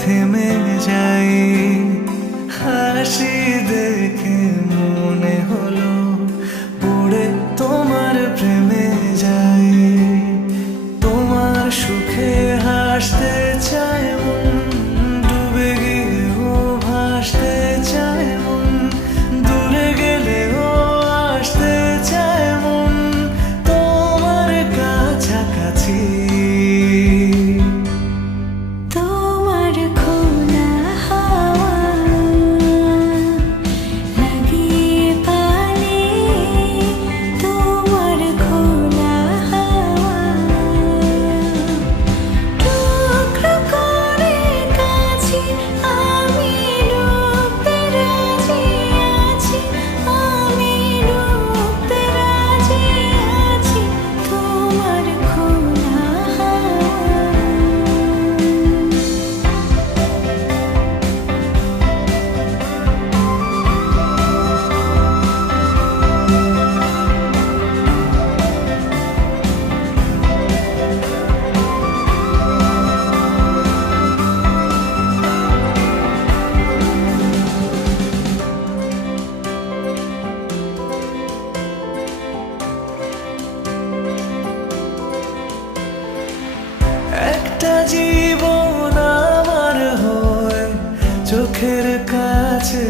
থেমে যাই। হাসি দেখে মনে হলো পড়ে তোমার প্রেমে যাই। তোমার সুখে হাসতে চায় মন, ডুবে গিয়েও ভাসতে চায় মন। দূরে গেলেও আসতে চায় মন তোমার কাছাকাছি। তোমার খোলা হাওয়া লাগিয়ে পালে, তোমার খোলা হাওয়া টুকরো করে কাছে আমি ডুবতে রাজি আছি, আমি ডুবতে রাজি আছি তোমার খোলা হাওয়া। একটা জীবন আমার হয় চোখের কাছে